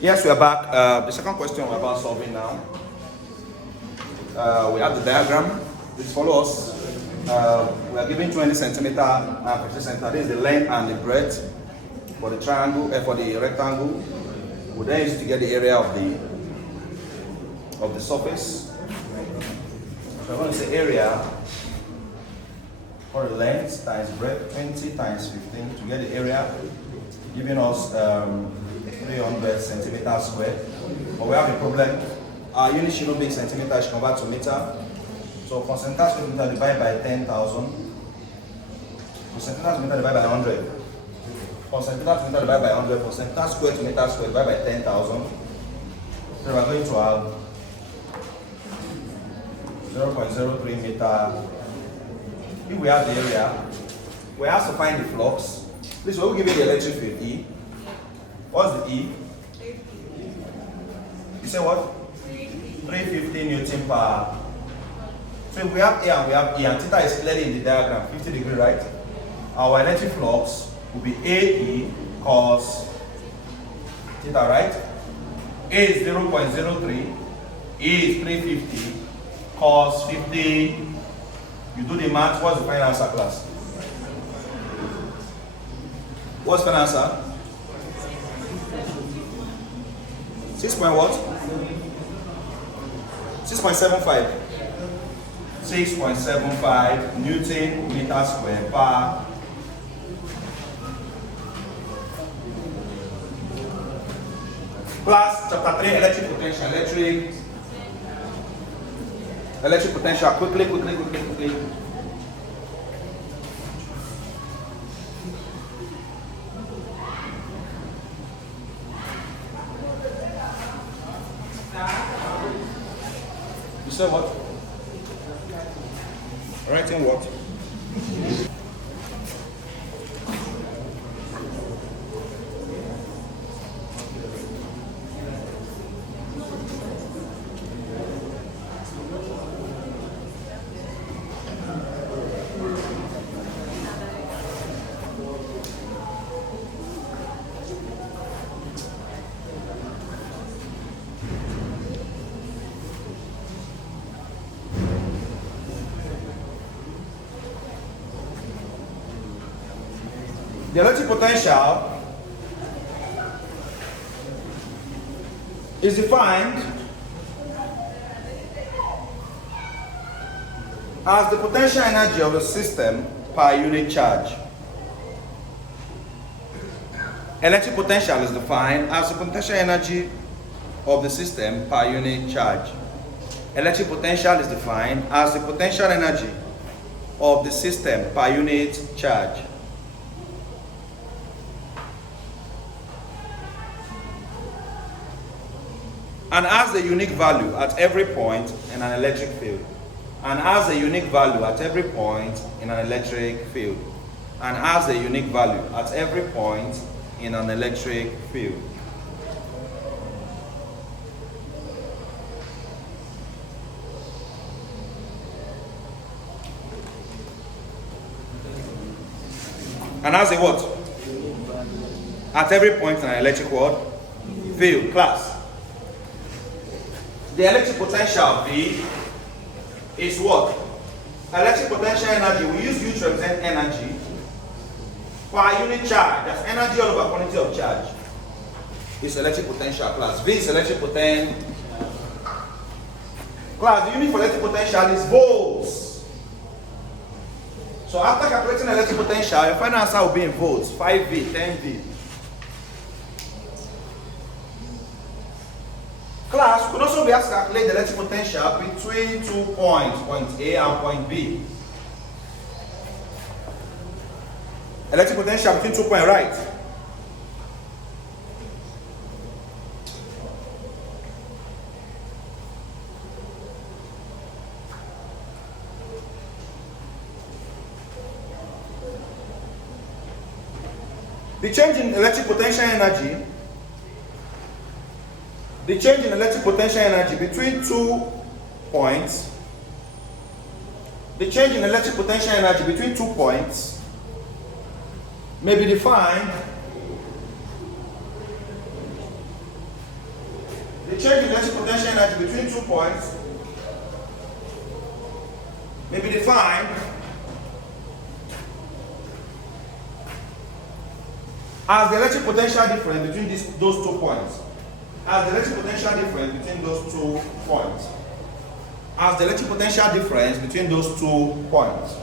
Yes, we are back. The second question we're about solving now. We have the diagram. Please follow us. We are given 20 centimeter and 50 centimeter. This is the length and the breadth for the triangle, for the rectangle. We then use it to get the area of the surface. So I'm going to say area for the length times breadth, 20 times 15 to get the area, giving us 300 centimeters squared. But we have a problem. Our unit should not be centimeter, it should convert to meter. So for centimeters to meter, divide by 10,000. For centimeters to meter, divide by 100. For centimeters to meter, divide by 100. For centimeters squared to meter squared, divide by 10,000. So we are going to have 0.03 meter. If we have the area, we have to find the flux. Please, we will give you the electric field E. What's the E? You say what? 350 Newton per. So if we have A and we have E, and theta is clearly in the diagram, 50 degrees, right? Our electric flux will be AE cos theta, right? A is 0.03, E is 350, cos 50. You do the math, what's the final answer, class? What's the final answer? 6 point what? 6.75. 6.75 Newton meter square per class chapter 3 electric potential. Electric potential. Quickly. You say what? Writing what? The electric potential is defined as the potential energy of the system per unit charge. Electric potential is defined as the potential energy of the system per unit charge. Electric potential is defined as the potential energy of the system per unit charge. And has a unique value at every point in an electric field. And has a unique value at every point in an electric field. And has a unique value at every point in an electric field. And has a what? At every point in an electric what? Field. Class. The electric potential V is what? Electric potential energy, we use U to represent energy per unit charge. That's energy all over quantity of charge. It's electric potential, class. V is electric potential. Class, the unit for electric potential is volts. So after calculating electric potential, your final answer will be in volts. 5V, 10V. Class, we could also be asked to calculate the electric potential between 2 points, point A and point B. Electric potential between 2 points, right? The change in electric potential energy between 2 points, the change in electric potential energy between 2 points may be defined The change in electric potential energy between 2 points may be defined as the electric potential difference between those 2 points. As the electric potential difference between those 2 points. As the electric potential difference between those 2 points.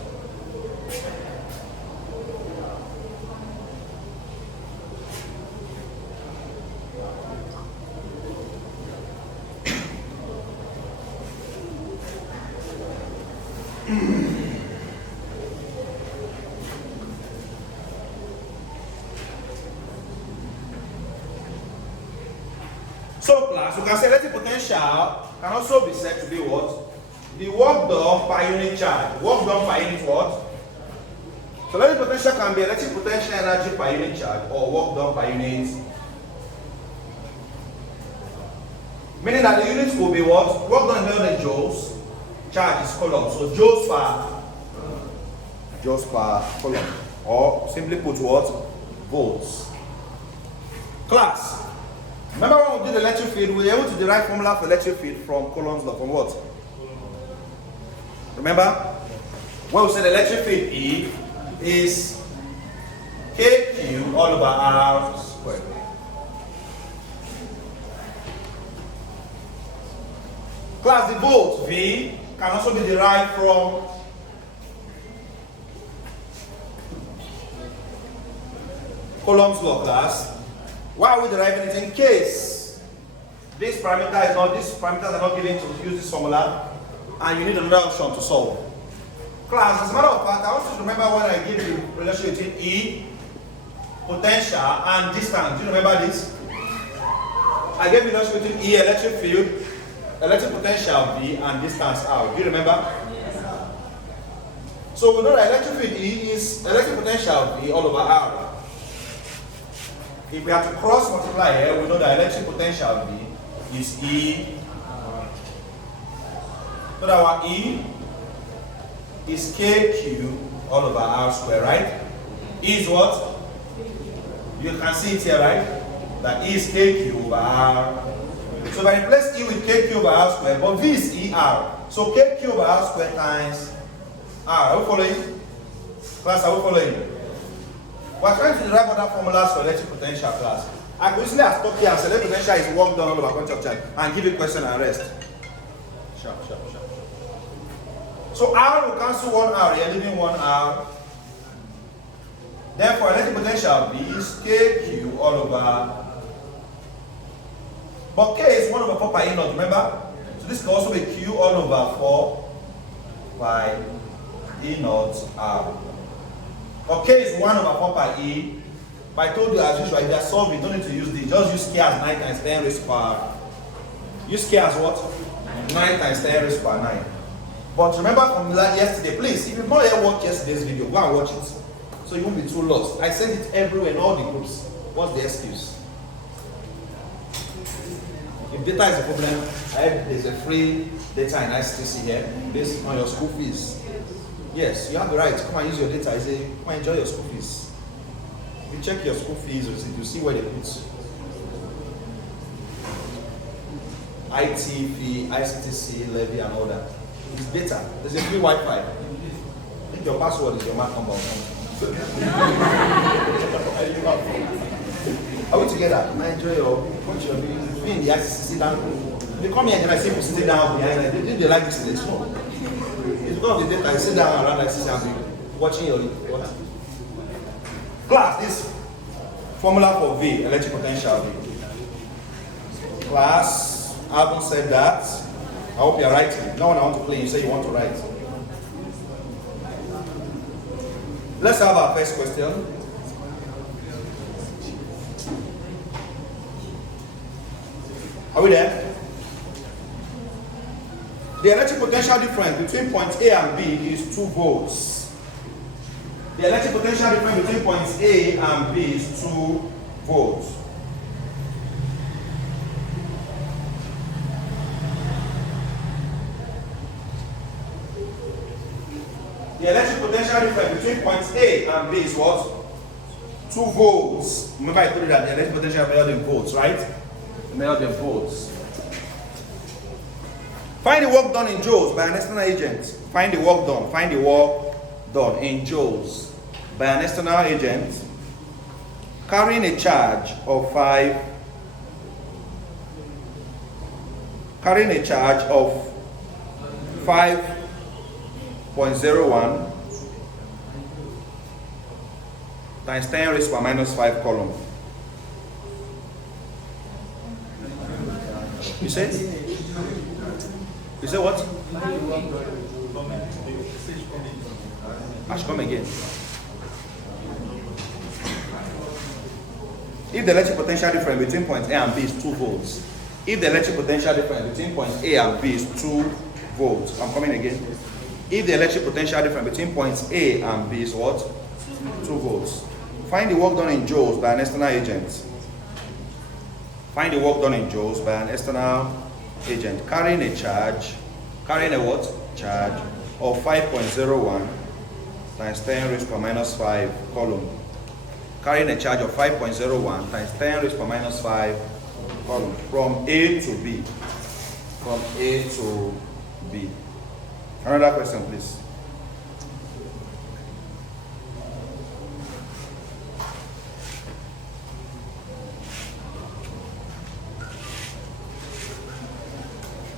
So class, you can say electric potential can also be said to be what? The work done per unit charge. Work done per unit what? So electric potential can be electric potential energy per unit charge or work done per unit. Meaning that the units will be what? Work done in joules, charge is coulomb. So joules per coulomb. Or simply put what? Volts. Class. Remember when we did the electric field, we were able to derive formula for electric field from Coulomb's law. From what? Remember? When we said electric field E is KQ all over R squared. Class, the volt V can also be derived from Coulomb's law, class. Why are we deriving it? In case these parameters are not given to use this formula and you need another option to solve. Class, as a matter of fact, I want you to remember when I give you the relation between E, potential, and distance. Do you remember this? I gave you the relation between E, electric field, electric potential V, and distance R. Do you remember? Yes, sir. So we know that electric field E is electric potential V all over R. If we have to cross multiply here, we know that electric potential V is E. So that our E is KQ all over R square, right? E is what? You can see it here, right? That E is KQ over R. So if I replace E with KQ over R square, but V is ER. So KQ over R square times R. Are we following? Class, are we following? We're trying to derive other formulas for electric potential, class. I could easily have stopped here and say electric potential is work done all over point of charge and give you a question and rest. Sharp. So R will cancel 1 R here, leaving 1 R. Therefore, electric potential V is KQ all over. But K is 1 over 4 pi E naught, remember? So this can also be Q all over 4 by E naught R. Or K is 1 over 4 pi E. But I told you as usual, if you are solving, you don't need to use this. Just use K as 9 times 10 raised to power. Use K as what? 9 times 10 raised to power 9. But remember from yesterday, please, if you've not yet watched yesterday's video, go and watch it. So you won't be too lost. I sent it everywhere in all the groups. What's the excuse? If data is a problem, there's a free data in IGCSE here based on your school fees. Yes, you have the right to come and use your data. I say, come and enjoy your school fees. If you check your school fees, you see where they put IT fee, IGCSE levy, and all that. It's data. There's a free Wi-Fi. I think your password is your Mac number or something. Are we together? I enjoy your what you're doing. Be in the IGCSE down. They come here and I see people sitting down behind. They like this place. No. It's because of the data. I sit down around IGCSE and be watching your what? Class, this formula for V, electric potential V. Class, I haven't said that. I hope you're writing. No one I want to play, you say you want to write. Let's have our first question. Are we there? The electric potential difference between points A and B is 2 volts. The electric potential difference between points A and B is 2 volts. The electric potential difference between points A and B is what? 2 volts. Remember I told you that the electric potential is measured in volts, right? Measured in volts. Find the work done in joules by an external agent. Find the work done. Find the work done in joules by an external agent carrying a charge of 5.01 times 10 raised to the minus 5 coulomb. You said? You said what? I should come again. If the electric potential difference between point A and B is 2 volts, if the electric potential difference between point A and B is 2 volts, I'm coming again. If the electric potential difference between points A and B is what? 2 volts. Find the work done in joules by an external agent. Find the work done in joules by an external agent carrying a charge, carrying a what? Charge of 5.01 times 10 raised to the minus 5 coulomb. Carrying a charge of 5.01 times 10 raised to the minus 5 coulomb from A to B. From A to B. Another question, please.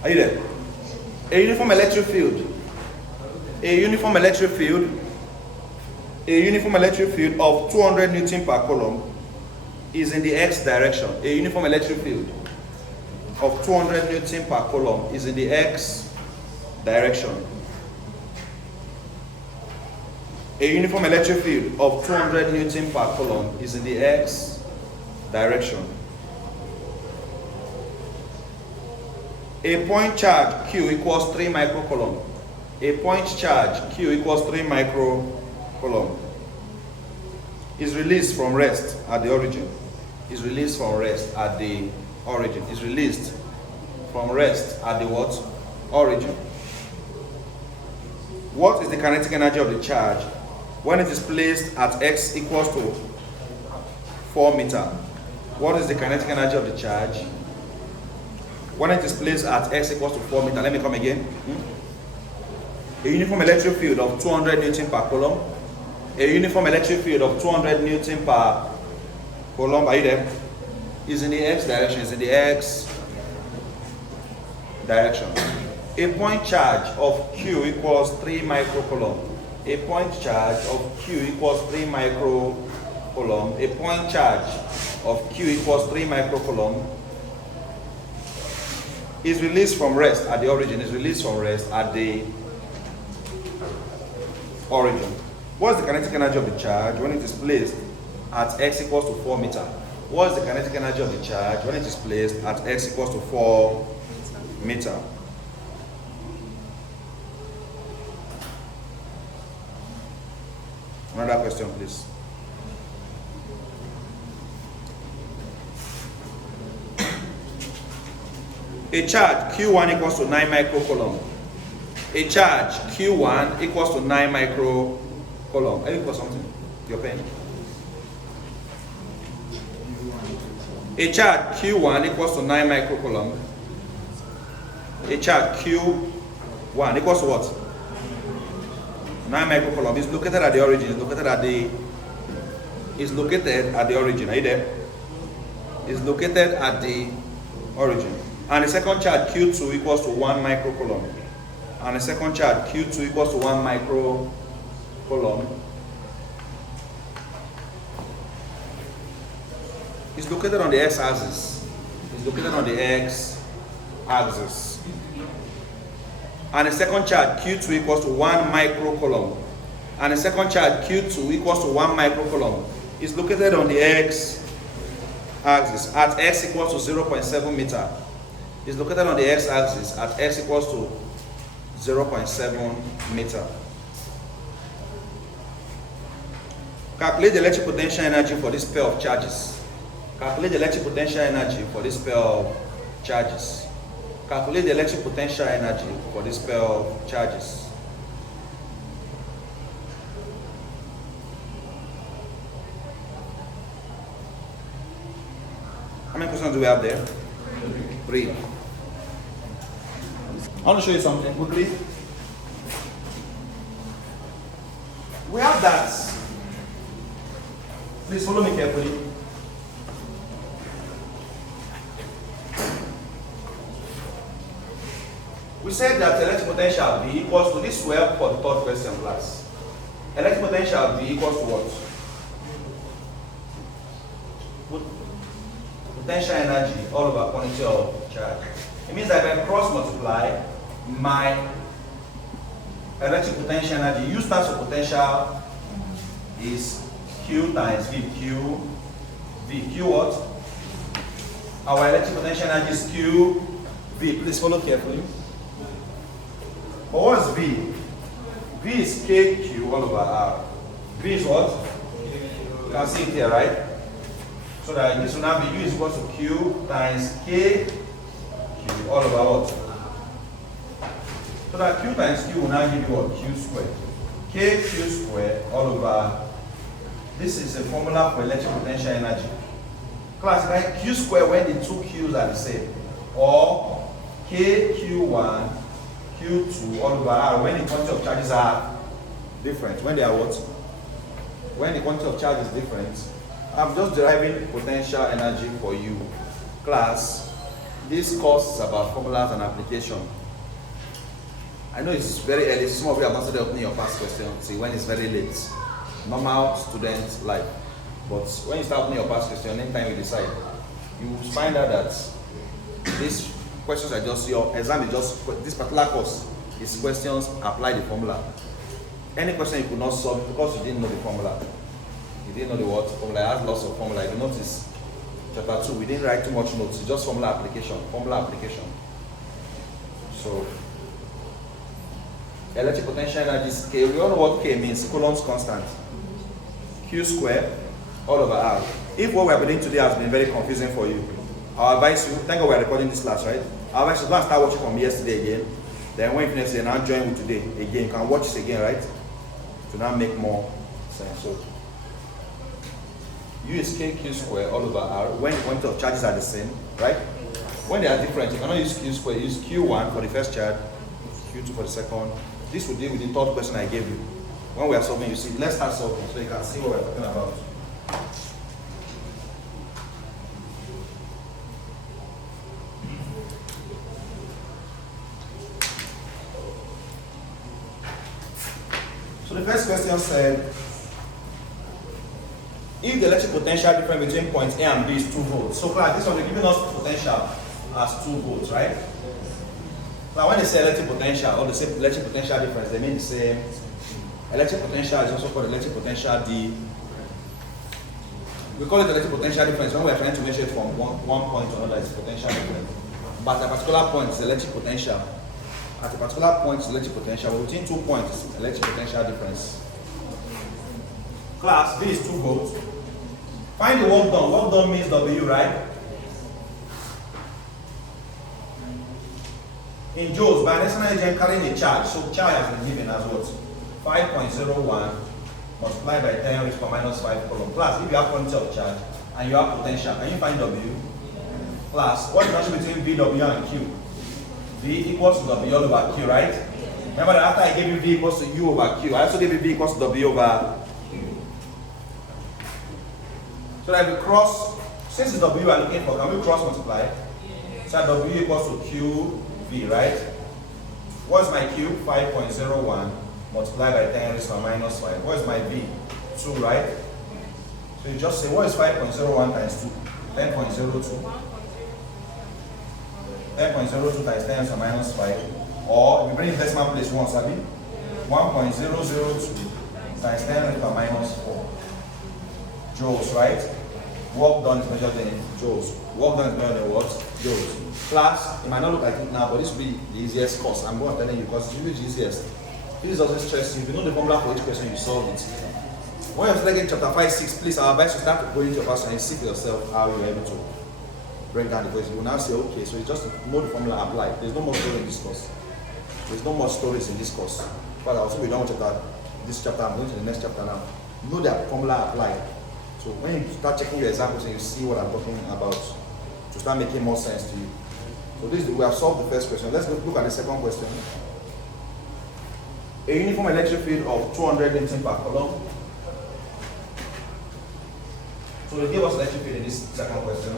Are you there? A uniform electric field. A uniform electric field. A uniform electric field of 200 Newton per coulomb is in the X direction. A uniform electric field of 200 Newton per coulomb is in the X direction. A uniform electric field of 200 Newton per coulomb is in the X direction. A point charge Q equals 3 microcoulomb. A point charge Q equals 3 microcoulomb is released from rest at the origin. Is released from rest at the origin. Is released from rest at the what? Origin. What is the kinetic energy of the charge when it is placed at x equals to 4 meter? What is the kinetic energy of the charge when it is placed at x equals to 4 meter? Let me come again. A uniform electric field of 200 Newton per coulomb. A uniform electric field of 200 Newton per coulomb, are you there? Is in the x direction, is in the x direction. A point charge of Q equals 3 microcoulomb. A point charge of Q equals 3 microcoulomb. A point charge of Q equals 3 microcoulomb is released from rest at the origin. Is released from rest at the origin. What is the kinetic energy of the charge when it is placed at x equals to 4 meter? What is the kinetic energy of the charge when it is placed at x equals to 4 meter? Another question, please. A charge Q1 equals to 9 microcoulomb. A charge Q1 equals to 9 microcoulomb. Are you for something? Your pen. A charge Q1 equals to 9 microcoulomb. A charge Q1 equals to what? 9 microcoulomb. Is located at the origin. Is located at the origin. Are you there? Is located at the origin. And the second charge Q2 equals to 1 microcoulomb. And the second charge Q2 equals to 1 microcoulomb. It's located on the x-axis. It's located on the x-axis. And the second charge Q2 equals to 1 microcoulomb. And the second charge Q2 equals to 1 microcoulomb. It's located on the x-axis at x equals to 0.7 meter. It's located on the x-axis at x equals to 0.7 meter. Calculate the electric potential energy for this pair of charges. Calculate the electric potential energy for this pair of charges. Calculate the electric potential energy for this pair of charges. How many questions do we have there? 3. I want to show you something quickly. We have that. Please follow me carefully. We said that electric potential V equals to this square for the third question class. Electric potential V equals to what? Potential energy all over quantity of charge. It means that if I cross multiply my electric potential energy, U stands for potential is Q times V. Q what? Our electric potential energy is Q V. Please follow carefully. But what is V? V is KQ all over R. V is what? You can see it here, right? So that this will now be U is equal to Q times KQ all over what? So that Q times Q will now give you what? Q squared. KQ squared all over. This is a formula for electric potential energy. Class, right? Q squared when the two Q's are the same. Or KQ1, Q2 all over R when the quantity of charges are different. When they are what? When the quantity of charge is different. I'm just deriving potential energy for you. Class, this course is about formulas and application. I know it's very early. Some of you have not started opening your past questions. See, when it's very late. Normal student life. But when you start opening your past question, anytime you decide, you will find out that these questions are just your exam is just this particular course is questions apply the formula. Any question you could not solve because you didn't know the formula. You didn't know the word formula. It has lots of formula. If you notice, chapter 2, we didn't write too much notes. It's just formula application. So, electric potential energy is K. We all know what K means. Coulomb's constant. Q squared all over R. If what we have been doing today has been very confusing for you, I advise you, thank God we are recording this class, right? I advise you to go and start watching from yesterday again. Then when you finish today, now join with today again. You can watch this again, right? To now make more sense. So, U is KQ squared all over R when the quantity of charges are the same, right? When they are different, you cannot use Q squared, use Q1 for the first charge, Q2 for the second. This will deal with the third question I gave you. When we are solving, you see, let's start solving so you can see what we're talking about. So the first question said, if the electric potential difference between points A and B is 2 volts. So class, this one they're giving us potential as 2 volts, right? Now when they say electric potential or they say electric potential difference, they mean the same. Electric potential is also called electric potential D. We call it electric potential difference when we are trying to measure it from one point to another, it's potential difference. But at a particular point is electric potential. At a particular point is electric potential, but between 2 points is electric potential difference. Class, B is 2 volts. Find the work done. Work done means W, right? In joules, by an external agent carrying a charge, so charge has been given as what? 5.01 multiplied by 10 raised to the minus 5 coulomb. Class, if you have quantity of charge and you have potential, can you find W? Class, what is the relationship between VW and Q? V equals to W all over Q, right? Remember that after I gave you V equals to U over Q, I also gave you V equals to W over Q. So that if we cross, since it's W we are looking for, can we cross multiply? So W equals to Q V, right? What's my Q? 5.01 multiplied by 10 raised to the minus 5. What is my V? 2, right? So you just say, what is 5.01 times 2? 10.02. 10.02 times 10 raised to the minus 5. Or, we bring the decimal place once, have we? 1.002 times 10 raised to the minus 4. Joules, right? Work done is measured in joules. Work done is measured in what? Joules. Class, it might not look like it now, but this will be the easiest course. I'm going to tell you because it's really the easiest. This doesn't stress you. If you know the formula for each question, you solve it. When you're studying chapter 5, 6, please, our advice is start going into your class and see for yourself how you're able to break down the question. You will now say, okay, so it's just to know the formula applied. There's no more story in this course. There's no more stories in this course. But I'll also be done with this chapter. I'm going to the next chapter now. Know that formula applied. So when you start checking your examples and you see what I'm talking about, to start making more sense to you. So this we have solved the first question. Let's look at the second question. A uniform electric field of 200 Newton per coulomb. So they give us electric field in this second question.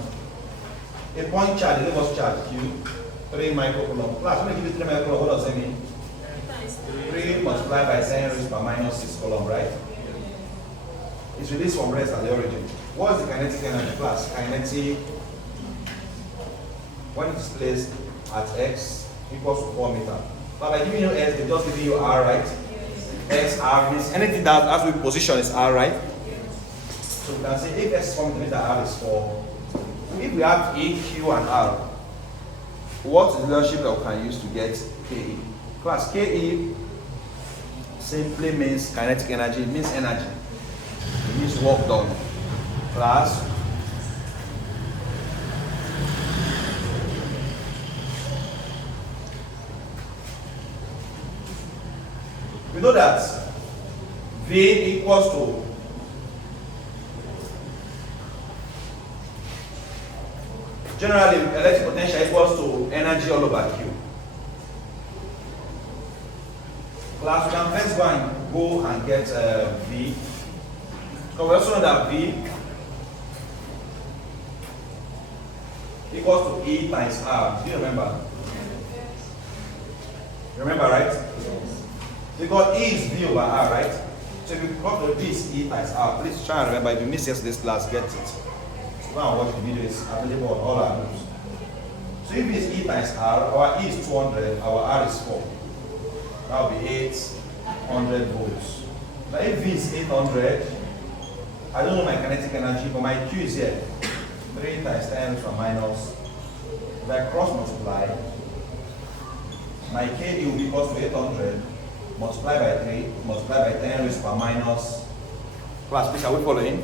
A point charge, they give us charge Q, 3 microcoulomb. Class, when they give you 3 microcoulomb, what does that mean? 3 multiplied by 10 raised per minus 6 coulomb, right? It's released from rest at the origin. What is the kinetic energy, class? Kinetic, when it is placed at x equals to 4 meters. But by giving you s, they just giving you r, right? X, r means anything that has to be position is r, right? So we can say if x is 4 meters, r is 4. If we have E, Q, and R, what is the relationship that we can use to get KE? Class, KE simply means kinetic energy, it means energy. It means work done. Class, we know that V equals to generally electric potential equals to energy all over Q. Class, we can first go and get V. So we also know that V equals to E times R. Do you remember? Remember, right? Yes. Because E is V over R, right? So if you plug the V is E times R, please try and remember. If you miss yesterday's class, get it. Go and watch the video, is available on all our groups. So if it is E times R, our E is 200, our R is 4. That will be 800 volts. Now if V is 800, I don't know my kinetic energy, but my Q is here. 3 times 10 raised to minus. If I cross multiply, my KE will be equal to 800 multiplied by 3 multiplied by 10 raised to minus. Class, please, are we following?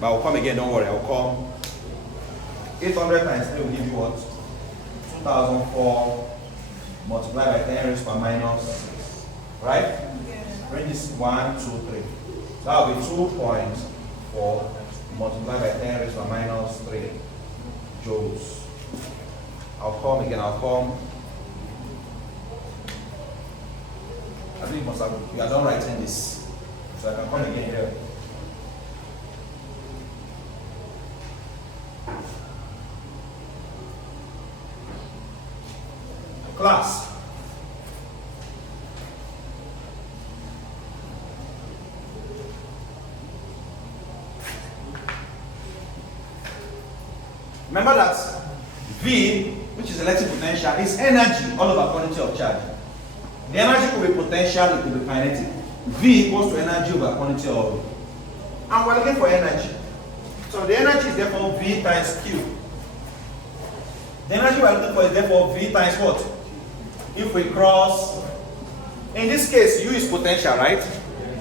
But I'll come again, don't worry, I'll come. 800 times 3 will give you what? 2004 multiplied by 10 raised to minus 6. Right? Yes. Bring this 1, 2, 3. That will be 2.4 multiplied by 10 raised to minus 3 joules. I'll come again, I'll come. I think you are done writing this. So I can come again here. Class. Remember that V, which is electric potential, is energy all over quantity of charge. The energy could be potential, it could be kinetic. V equals to energy over quantity of. And we're looking for energy. So the energy is therefore V times Q. The energy we're looking for is therefore V times what? If we cross, in this case, U is potential, right?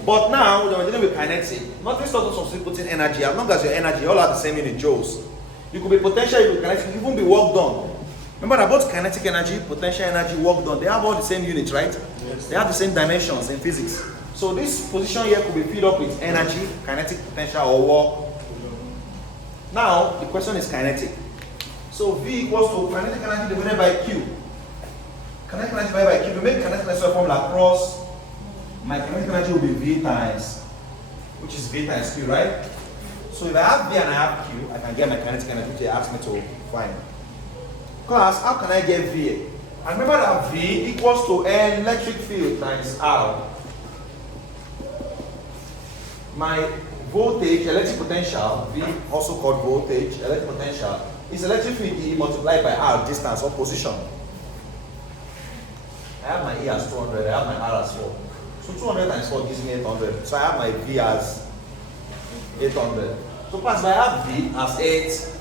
But now we're dealing with kinetic. Nothing stops us from putting energy. As long as your energy all are the same unit joules. You could be potential, you could be kinetic, even be work done. Remember that both kinetic energy, potential energy, work done, they have all the same units, right? Yes. They have the same dimensions in physics. So this position here could be filled up with energy, kinetic, potential, or work. Now the question is kinetic. So V equals to kinetic energy divided by Q. Kinetic energy divided by Q. We make kinetic energy formula cross. My kinetic energy will be V times, which is V times Q, right? So if I have V and I have Q, I can get my kinetic energy, which they asked me to find. Class, how can I get V? And remember that V equals to an electric field times R. My voltage, electric potential, V also called voltage, electric potential, is electric field E multiplied by R, distance or position. I have my E as 200, I have my R as 4. So 200 times 4 gives me 800. So I have my V as 800. So class, if I have V as 8,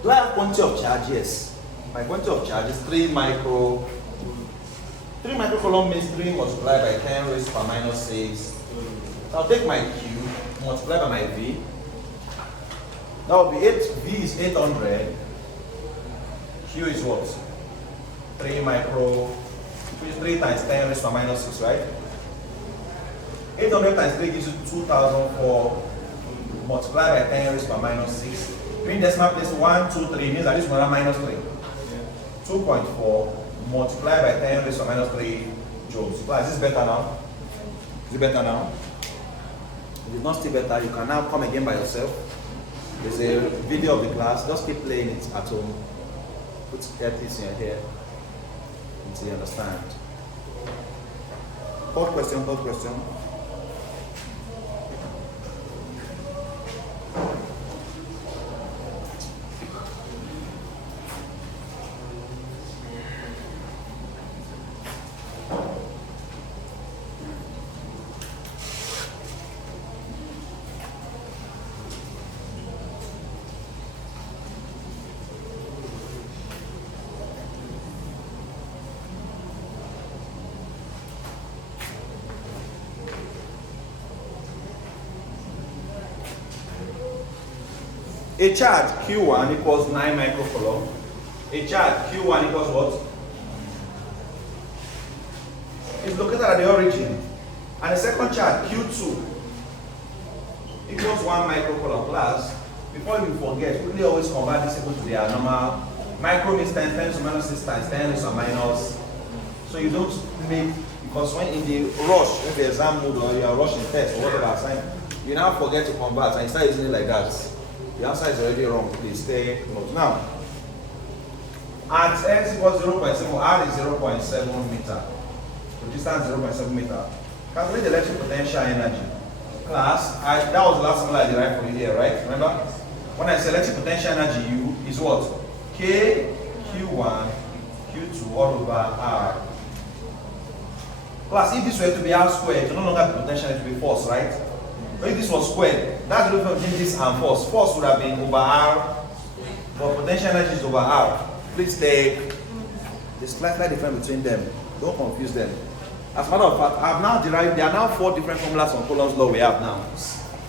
do I have quantity of charge? Yes. My quantity of charge is 3 micro. 3 microcoulomb means 3 multiplied by 10 raised to minus 6. So I'll take my Q, multiply by my V. That will be 8. V is 800. Q is what? 3 micro. Which is 3 times 10 raised to minus 6, right? 800 times 3 gives you 2004. Multiply by 10 raised to minus 6. Bring decimal place 1, 2, 3 means that this one minus 3. 2.4 multiplied by 10 raised to the minus 3 joules. Class, is this better now? Is it better now? If it's not still better, you can now come again by yourself. There's a video of the class. Just keep playing it at home. Put earpiece in your hair until you understand. Third question, third question. A charge Q1 equals 9 microcoulomb. A charge Q1 equals what? It's located at the origin. And the second charge Q2 equals 1 microcoulomb. Class, before you forget, we always convert this equal to their normal. Micro means 10 to the minus 6 times 10 is a minus. So you don't make, because when in the rush, if the exam mood or you are rushing test or whatever assignment, you now forget to convert and you start using it like that. The answer is already wrong. Please stay close. Now, at x equals 0.7, r is 0.7 meter. The distance 0.7 meter. Calculate the electric potential energy. Class, that was the last formula I derived for you here, right? Remember? When I say electric potential energy, U is what? K, Q1, Q2 all over R. Class, if this were to be R squared, it will no longer be potential, it will be force, right? But if this was squared, that's the difference between this and force. Force would have been over R, but potential energy is over R. Please take the slightly difference between them. Don't confuse them. As a matter of fact, I've now derived, there are now 4 different formulas on Coulomb's law we have now.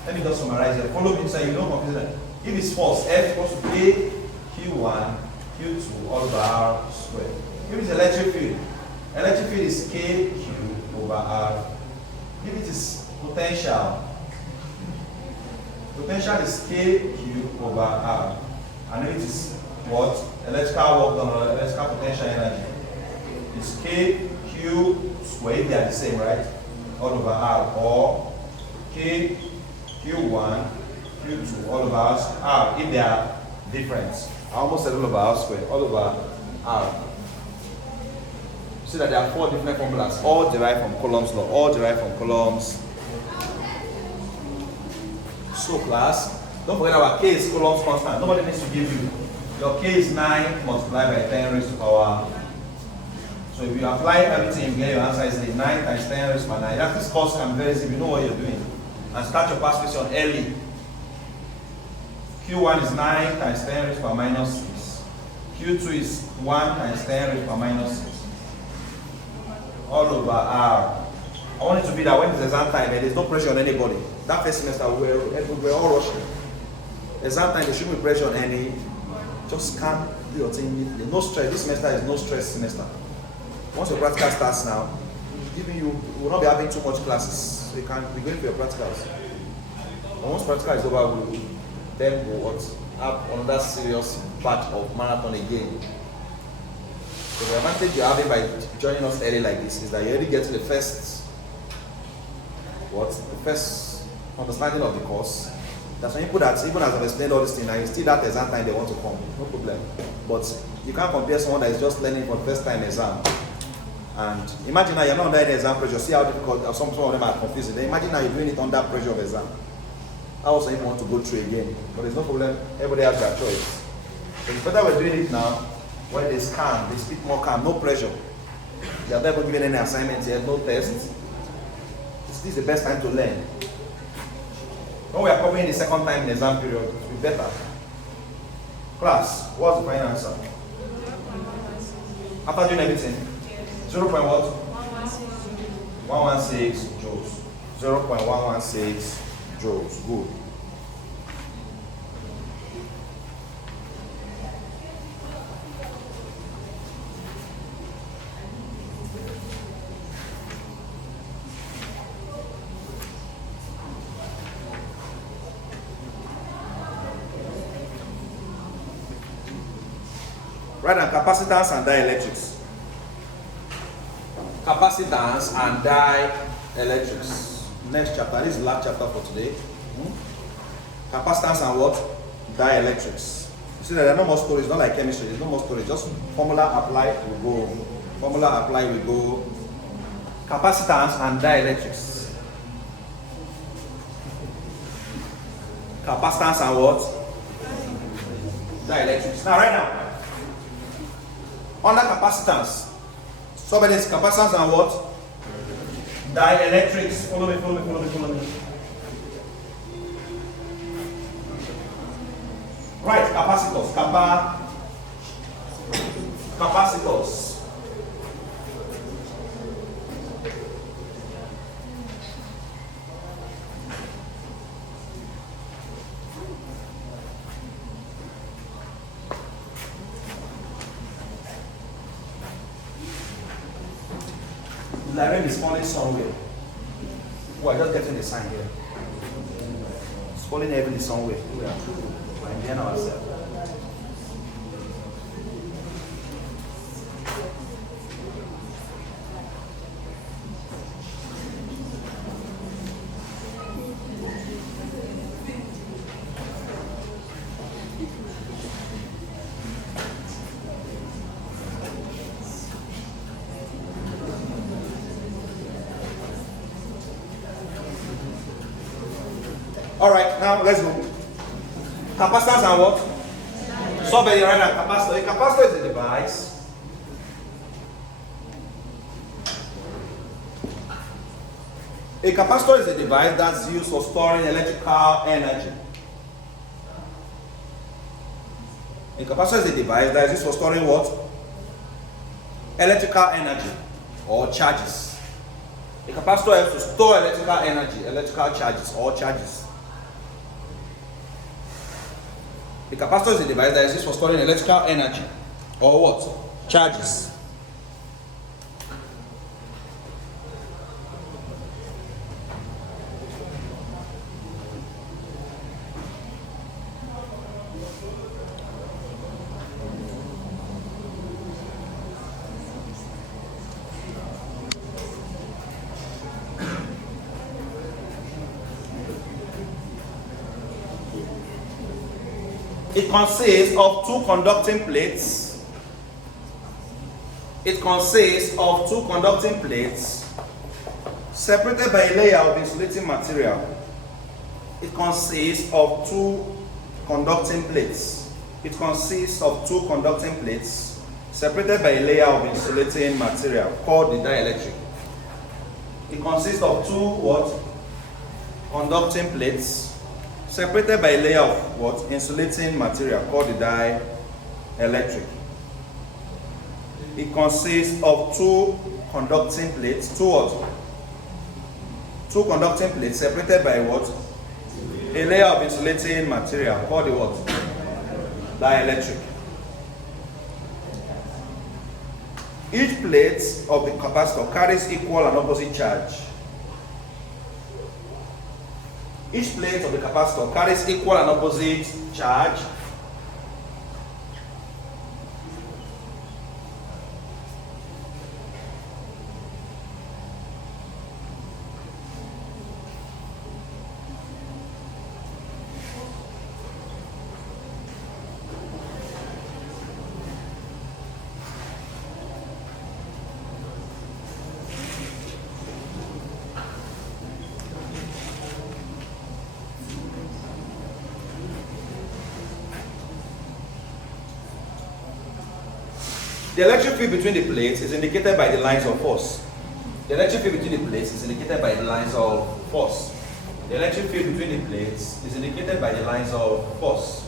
Let me just summarize it. Follow me so you don't confuse them. If it's force, F equals to K, Q1, Q2 all over R squared. If it's electric field is K, Q over R. If it is potential is K, Q over R. And if it is what? Electrical work done or electrical potential energy. It's K, Q squared, they are the same, right? All over R. Or K, Q1, Q2 all over R if they are different. I almost said all over R squared, all over R. See that there are 4 different formulas, all derived from Coulomb's law, all derived from Coulomb's. So class, don't forget our K is Coulomb's constant. Nobody needs to give you. Your K is 9 multiplied by 10 raised to power. So if you apply everything, you get your answer is 9 times 10 raised to power 9. That is course and very easy, you know what you're doing. And start your past question early. Q1 is 9 times 10 raised to power minus 6. Q2 is 1 times 10 raised to power minus 6. All over R. I want it to be that when it's exam time and there's no pressure on anybody. That first semester we're all rushing. Exam time there shouldn't be pressure on any. Just calm, do your thing. No stress. This semester is no stress semester. Once your practical starts now, even you will not be having too much classes. So you can be going for your practicals. And once practical is over, then we'll have another serious batch of marathon again. So the advantage you're having by joining us early like this is that you already get to the first understanding of the course. That's when you put that, even as I've explained all this thing, now you still that exam time they want to come, no problem. But you can't compare someone that is just learning for the first time exam. And imagine now you're not under any exam pressure, see how difficult, some of them are confused. Then imagine now you're doing it under pressure of exam. I also even want to go through again, but there's no problem, everybody has their choice. So it's better we're doing it now, when there's calm, they speak more calm, no pressure. You are never given any assignments yet, no tests. This is the best time to learn. When we are covering the second time in the exam period, it will be better. Class, what's the final answer? After doing everything? 0. What? 116 joules. 0.116 joules. Good. Right now, capacitance and dielectrics. Capacitance and dielectrics. Next chapter. This is the last chapter for today. Capacitance and what? Dielectrics. You see that there are no more stories, not like chemistry, there's no more stories, just formula apply, we go. Formula apply, we go. Capacitance and dielectrics. Capacitance and what? Dielectrics. Now, right now, under capacitance, somebody is capacitance and what? Dielectrics. Follow me, follow me, follow me, follow me. Right, capacitors. Capacitors. The rain is falling somewhere. We're just getting the sign here. It's falling heavily somewhere. We're enjoying ourselves. All right, now let's go. Capacitance and what? Somebody write a capacitor. A capacitor is a device. A capacitor is a device that's used for storing electrical energy. A capacitor is a device that is used for storing what? Electrical energy or charges. A capacitor helps to store electrical energy, electrical charges or charges. The capacitor is a device that is used for storing electrical energy or what? Charges. It consists of two conducting plates. It consists of two conducting plates separated by a layer of insulating material. It consists of two conducting plates. It consists of two conducting plates separated by a layer of insulating material called the dielectric. It consists of two what? Conducting plates separated by a layer of what? Insulating material called the dielectric. It consists of two conducting plates, two conducting plates separated by what? A layer of insulating material called the what? Dielectric. Each plate of the capacitor carries equal and opposite charge. Each plate of the capacitor carries equal and opposite charge. The electric field between the plates is indicated by the lines of force. The electric field between the plates is indicated by the lines of force. The electric field between the plates is indicated by the lines of force.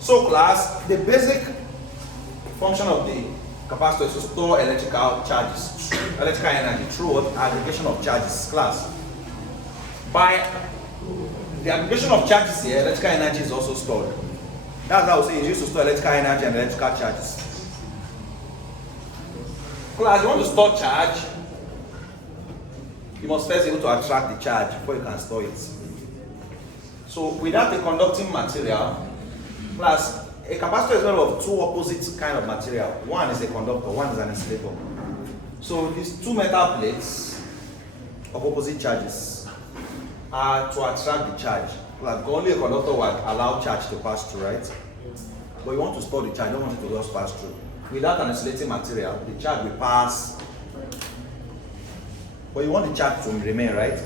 So class, the basic function of the capacitor is to store electrical charges, electrical energy through what? Aggregation of charges. Class, by the aggregation of charges here, electrical energy is also stored. That's how we say it's used to store electrical energy and electrical charges. Class, you want to store charge, you must first be able to attract the charge before you can store it. So without a conducting material, plus a capacitor is made of two opposite kind of material. One is a conductor, one is an insulator. So these two metal plates of opposite charges are to attract the charge. Like only a conductor will allow charge to pass through, right? But you want to store the charge, you don't want it to just pass through. Without an insulating material, the charge will pass. But you want the charge to remain, right?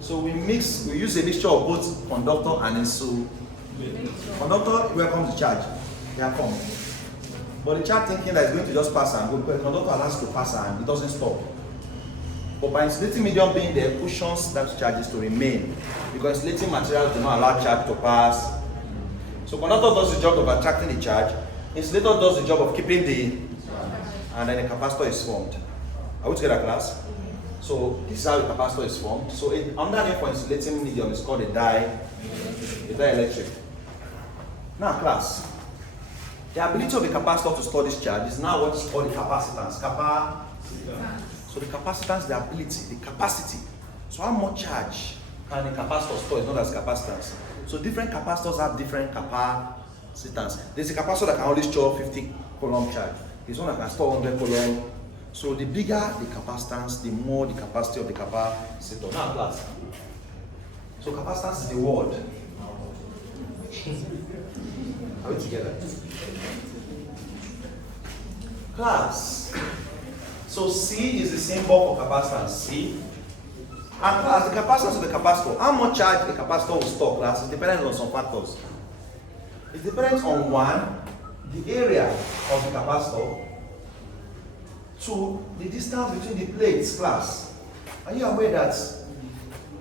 So we use a mixture of both conductor and insulator. Conductor welcomes the charge, they are come. But the charge thinking that it's going to just pass and go, because the conductor allows it to pass and it doesn't stop. But by insulating medium being there, cushions that charges to remain. Because insulating materials do not allow charge to pass. So conductor does the job of attracting the charge, insulator does the job of keeping and then the capacitor is formed. Are we together, class? So this is how the capacitor is formed. So under name for insulating medium is called a dielectric. Now class, the ability of the capacitor to store this charge is now what is called the capacitance. So the capacitance, the ability, the capacity. So how much charge can the capacitor store is known as capacitance. So different capacitors have different capacitance. There's a capacitor that can only store 50 coulomb charge. There's one that can store 100 coulomb. So the bigger the capacitance, the more the capacity of the capacitor. Now class. So capacitance is the word. Are we together? Class. So C is the symbol for capacitance, C. And class, the capacitance of the capacitor, how much charge the capacitor will store, class, it depends on some factors. It depends on one, the area of the capacitor, two, the distance between the plates, class. Are you aware that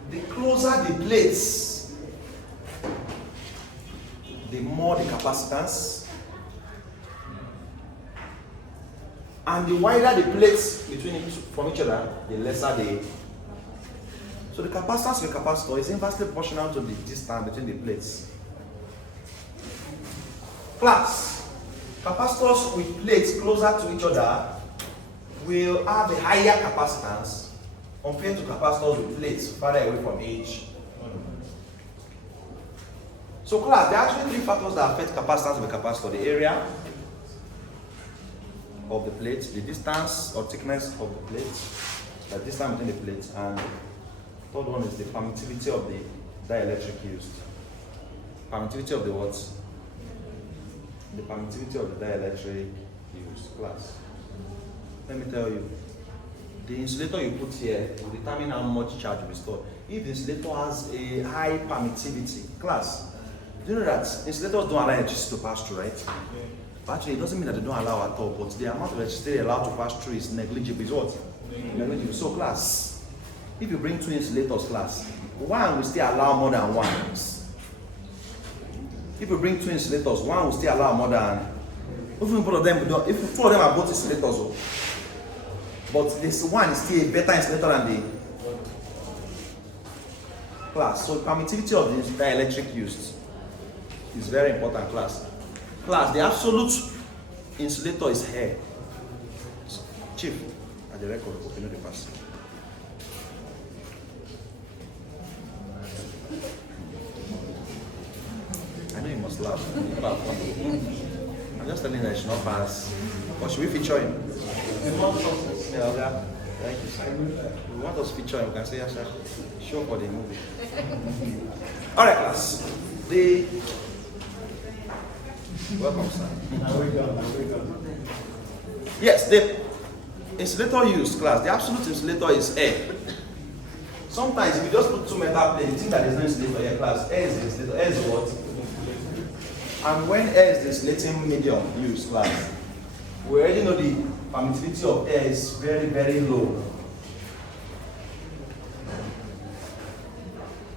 the closer the plates, the more the capacitance, and the wider the plates from each other, the lesser the. So the capacitance of the capacitor is inversely proportional to the distance between the plates. Plus, capacitors with plates closer to each other will have a higher capacitance compared to capacitors with plates farther away from each. So class, there are actually three factors that affect capacitance of a capacitor: the area of the plate, the distance or thickness of the plate, the distance between the plates, and the third one is the permittivity of the dielectric used. Permittivity of the what? The permittivity of the dielectric used. Class. Let me tell you, the insulator you put here will determine how much charge will be stored. If the insulator has a high permittivity, class, do you know that insulators don't allow electricity to pass through, right? Yeah. But actually, it doesn't mean that they don't allow at all, but the amount of electricity allowed to pass through is negligible. Is what? Negligible. So class, if you bring two insulators, class, one will still allow more than one. If you bring two insulators, one will still allow more than. If both of them, if two of them are both insulators, but this one is still a better insulator than the class. So permittivity of the dielectric used is very important, class. Class, the absolute insulator is here. Chief, at the record, open the pass. I know you must laugh. I'm just telling you that it should not pass. Or should we feature him? Yeah, okay. Thank you, sir. We want us to feature him. We can say, yes, sir. Show for the movie. Alright, class. Welcome, sir. Yes, the insulator used, class. The absolute insulator is air. Sometimes if you just put two metal plates, you think that there's no insulator here, class. Air is the insulator. Air is what? And when air is the insulating medium used, class, we already know the permittivity of air is very, very low.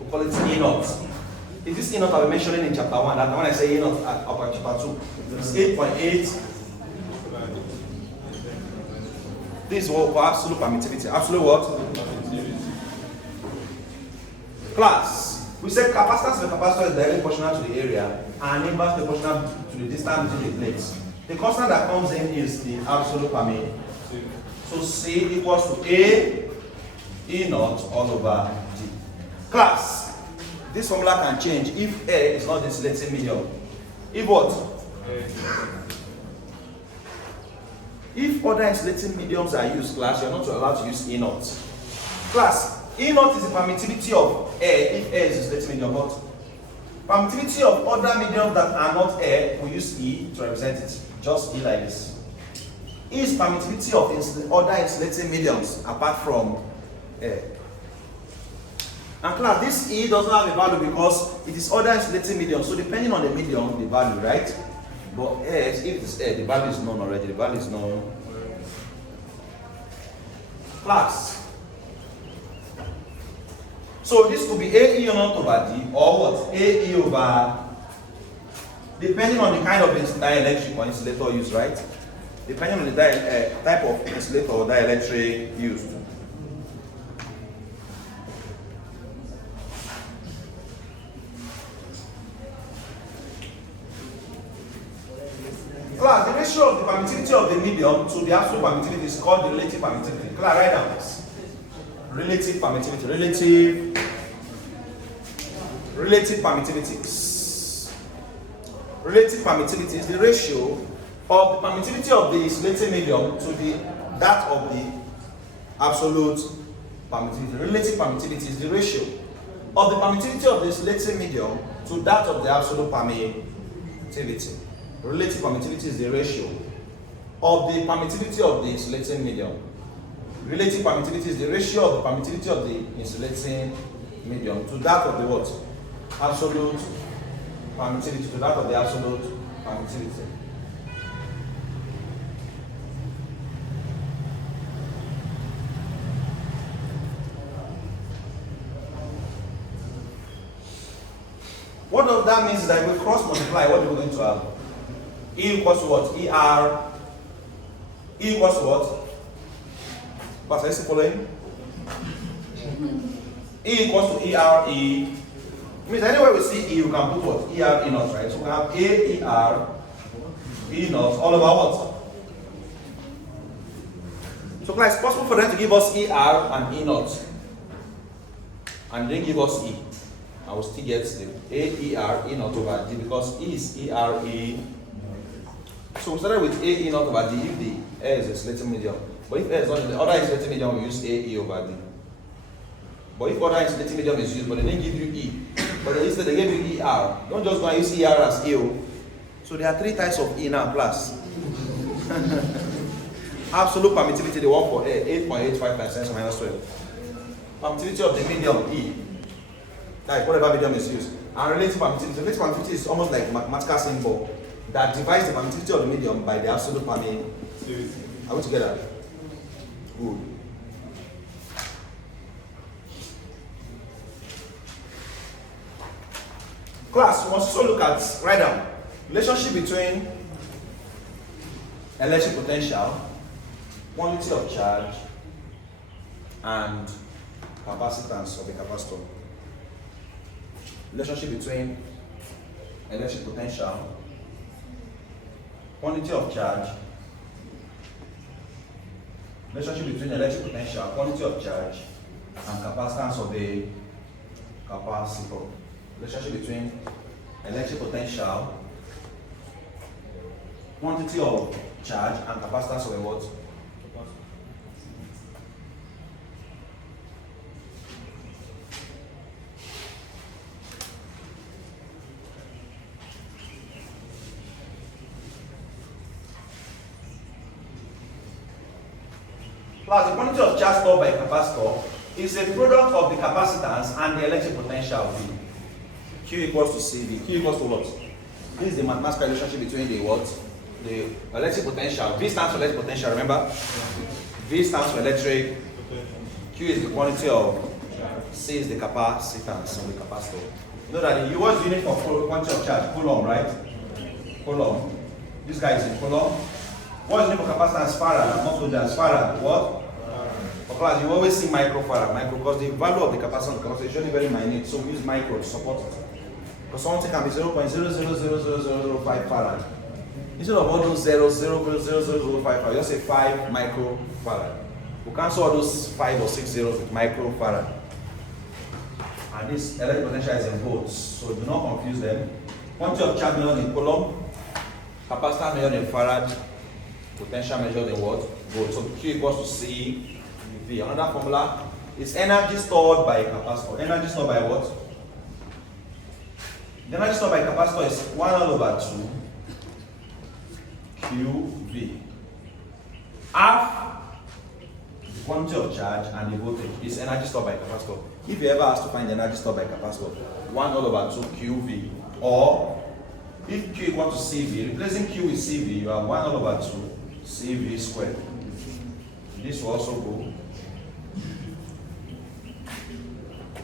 We call it E naught. Is this E naught I'll be mentioning in chapter 1? That when I say E naught upon chapter 2, it's 8.8. This is what for absolute permittivity. Absolute what? Class. We said capacitance of the capacitor is directly proportional to the area and inversely proportional to the distance between the plates. The constant that comes in is the absolute permittivity. So C equals to A E naught all over D. Class, this formula can change if air is not the insulating medium. If what? If other insulating mediums are used, class, you're not allowed to use E naught. Class, E naught is the permittivity of air if air is insulating medium, but permittivity of other mediums that are not air, we use E to represent it. Just E like this. E is permittivity of other insulating mediums apart from air. And class, this E does not have a value because it is other insulating medium. So depending on the medium, the value, right? But air, if it's air, the value is known already. The value is known. Class. So this could be AE naught over D or what? AE over, depending on the kind of dielectric or insulator used, right? Depending on the type of insulator or dielectric used. Class, the ratio of the permittivity of the medium to the absolute permittivity is called the relative permittivity. Class, write down this. Relative permittivity. Relative permittivity. Relative permittivity is the ratio of the permittivity of the insulating medium to that of the absolute permittivity. Relative permittivity is the ratio of the permittivity of the insulating medium to that of the absolute permittivity. Relative permittivity is the ratio of the permittivity of the insulating medium. Relative permittivity is the ratio of the permittivity of the insulating medium to that of the what? Absolute permittivity, to that of the absolute permittivity. What does that mean is that if we cross multiply, what are we going to have? E equals to what? ER. E equals to what? Pastor, is it following? E equals to ER, E. Means anywhere we see E, you can put what? ER, E naught, right? So we have A, ER, E naught, all over what? So class, it's possible for them to give us ER and E naught, and then give us E. I will still get the A, ER, E naught over D because E is ER, E. So we started with A, E naught over D if the air is a insulating medium. But if air is not the other insulating medium, we use A, E over D. But if other insulating medium is used, but they didn't give you E, but instead they gave you ER, don't just go and use ER as EO. So there are three types of E now, class. Absolute permittivity, the one for air, 8.85 times 10 minus 12. Permittivity of the medium, E. Like whatever medium is used. And relative permittivity. Relative permittivity is almost like a mathematical symbol that divides the permittivity of the medium by the absolute permittivity. Are we together? Good. Class, we must also look at, write down, relationship between electric potential, quantity of charge, and capacitance of the capacitor. Relationship between electric potential, quantity of charge, relationship between electric potential, quantity of charge, and capacitance of the capacitor. Relationship between electric potential, quantity of charge, and capacitance of a what? Plus, the quantity of charge stored by a capacitor is a product of the capacitance and the electric potential V. Q equals to CV. Q equals to what? This is the mathematical relationship between the what? The electric potential. V stands for electric potential, remember? V stands for electric. Q is the quantity of, C is the capacitance of the capacitor. You know that the what's the unit for quantity of charge? Coulomb, right? Coulomb. This guy is in Coulomb. What is the unit for capacitance? Farad. I'm not told you as Farad. What? For class, you always see microfarad, because the value of the capacitance is usually very minute, so we use micro to support it. Because something can be 0.000005 farad. Instead of all those zeros, 0.00005 farad, just say 5 microfarad. We cancel all those 5 or 6 zeros with microfarad. And this electric potential is in volts, so do not confuse them. Quantity of charge measured in coulomb, capacitance measured in farad, potential measured in what? Volts. So Q equals to C V. Another formula is energy stored by a capacitor. Energy stored by what? The energy stored by a capacitor is 1/2 QV. Half the quantity of charge and the voltage is energy stored by a capacitor. If you ever ask to find the energy stored by a capacitor, 1/2 QV, or if Q equals to CV, replacing Q with CV, you have 1/2 CV squared. This will also go,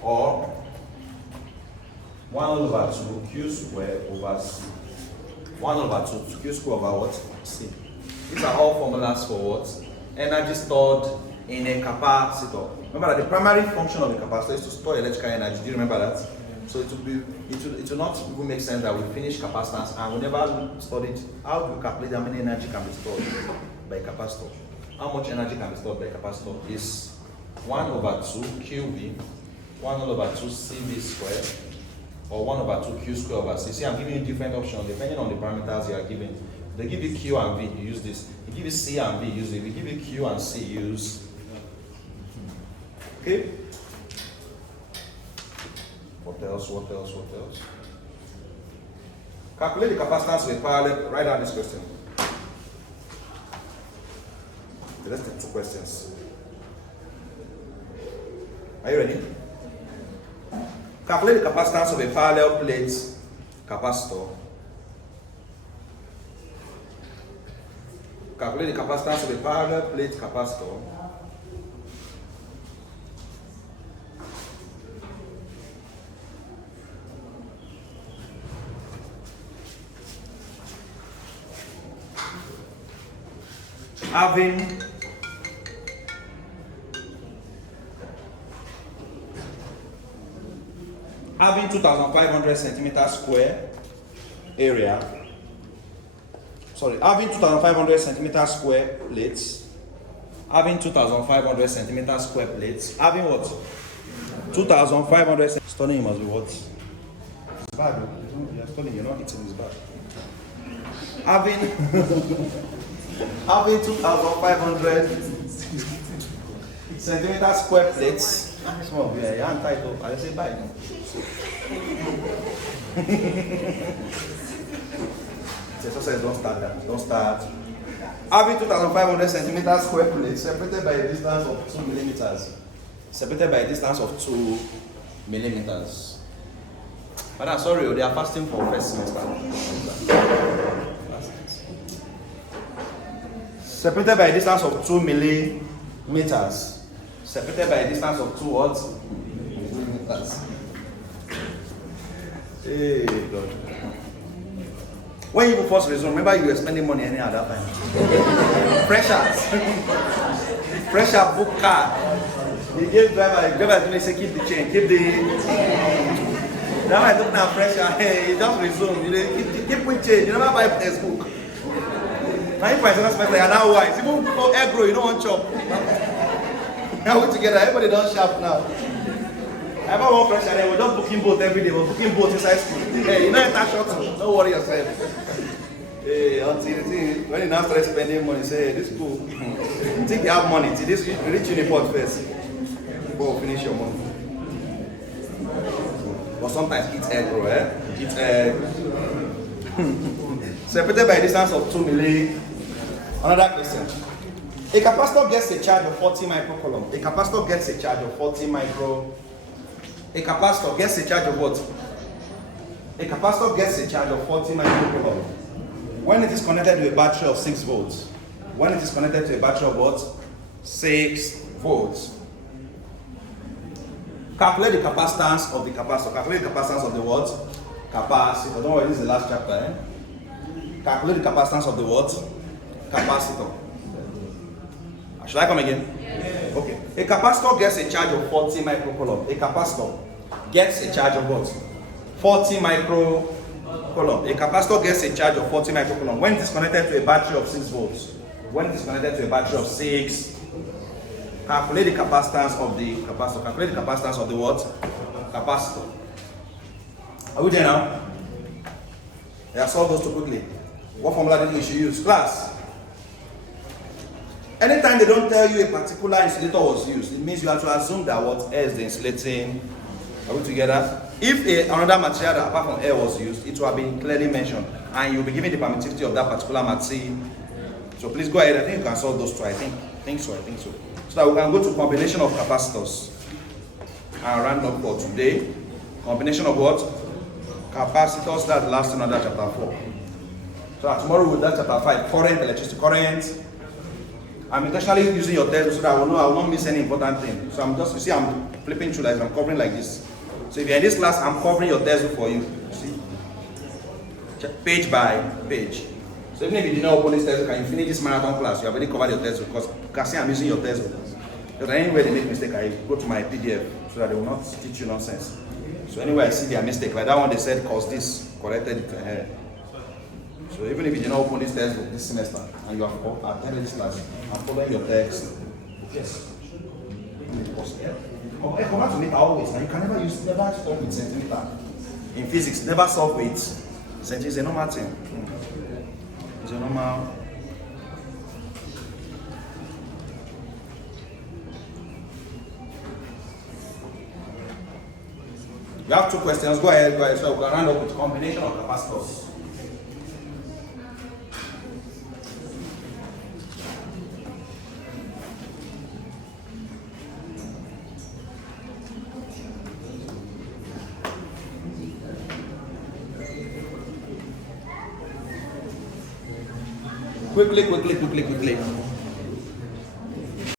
or 1/2 Q squared over C. 1/2 Q squared over what? C. These are all formulas for what? Energy stored in a capacitor. Remember that the primary function of a capacitor is to store electrical energy. Do you remember that? So it will not even make sense that we finish capacitance and we never studied how do we calculate how many energy can be stored by a capacitor. How much energy can be stored by a capacitor is 1/2 QV, 1/2 CV squared, or 1/2 Q squared over C. See, I'm giving you different options depending on the parameters you are given. They give you Q and V, you use this. They give you C and V, use it. We give you Q and C, use. Okay? What else? Calculate the capacitance with parallel. Write down this question. Let's take 2 questions. Are you ready? Calculate the capacitance of a parallel plate capacitor. Calculate the capacitance of a parallel plate capacitor. Having 2,500 centimeter square area. Sorry, having 2,500 centimeter square plates. Having 2,500 centimeter square plates. Having what? 2,500. Studying must be what? It's bad. You're studying. You're not eating. It's bad. Having 2,500 centimeter square plates. Small, yeah, you're entitled. I say bye. Exercise, don't start that. Don't start. Having 2,500 centimeter square plates separated by a distance of 2 millimeters. Separated by a distance of 2 millimeters. But I'm sorry, they are fasting for first semester. Separated by a distance of 2 millimeters. Separated by a distance of 2 what? Millimeters. Hey, God. When you first resume, remember you were spending money anyhow at that time. Pressure book card. You gave driver, say keep the chain, keep the. Now I look now pressure. Hey, you just resume. You keep with change. You never buy textbook. Now you find something like an hour wise. Even for egg roll, you don't want chop. Now we together, everybody don't sharp now. I ever want pressure, we're just booking boat every day. We're booking boat inside school. Hey, you know it's not short. Don't worry yourself. Hey, until when you now start spending money, say, hey, this is cool. Think you have money. Till this reach Uniport first. Before finish your money. But sometimes eat egg, bro, eh? Eat egg. Separated by a distance of 2 milli. Another question. A capacitor gets a charge of 40 microcoulomb. A capacitor gets a charge of 40 micro. A capacitor gets a charge of what? A capacitor gets a charge of 40 microcoulomb. When it is connected to a battery of 6 volts. When it is connected to a battery of what? 6 volts. Calculate the capacitance of the capacitor. Calculate the capacitance of the what? Capacitor. Don't worry, this is the last chapter. Eh? Calculate the capacitance of the what? Capacitor. Should I come again? Yes. Okay. A capacitor gets a charge of 40 microcoulomb. A capacitor gets a charge of what? 40 microcoulomb. A capacitor gets a charge of 40 microcoulomb. When it is connected to a battery of 6 volts. When it is connected to a battery of 6 calculate the capacitance of the capacitor. Calculate the capacitance of the what? Capacitor. Are we there now? Yeah, solve those two quickly. What formula did we should use? Class. Anytime they don't tell you a particular insulator was used, it means you have to assume that what air is the insulating. Are we together? If another material that apart from air was used, it will have been clearly mentioned, and you'll be given the permittivity of that particular material. So please go ahead. I think you can solve those two. I think so. So that we can go to combination of capacitors and round up for today. Combination of what? Capacitors. That's the last one under chapter 4. So that tomorrow we'll do chapter 5. Current, electricity current. I'm intentionally using your test so that I will not miss any important thing. So I'm just, you see, I'm flipping through like I'm covering like this. So if you're in this class, I'm covering your test for you. See? Page by page. So even if you did not open this test, can you finish this marathon class? You have already covered your test because you can see I'm using your test. Because anywhere they make mistake, I go to my PDF so that they will not teach you nonsense. So anywhere I see their mistake, like that one they said cause this, corrected it. So even if you did not open this test this semester and you have attended this class, I'm following your text. Yes. Okay, come back to meter always. And you can never solve with centimeter. In physics, never solve with centimeter. It's a normal thing. It's a normal. We have two questions. Go ahead. So we can round up with combination of capacitors. Quickly.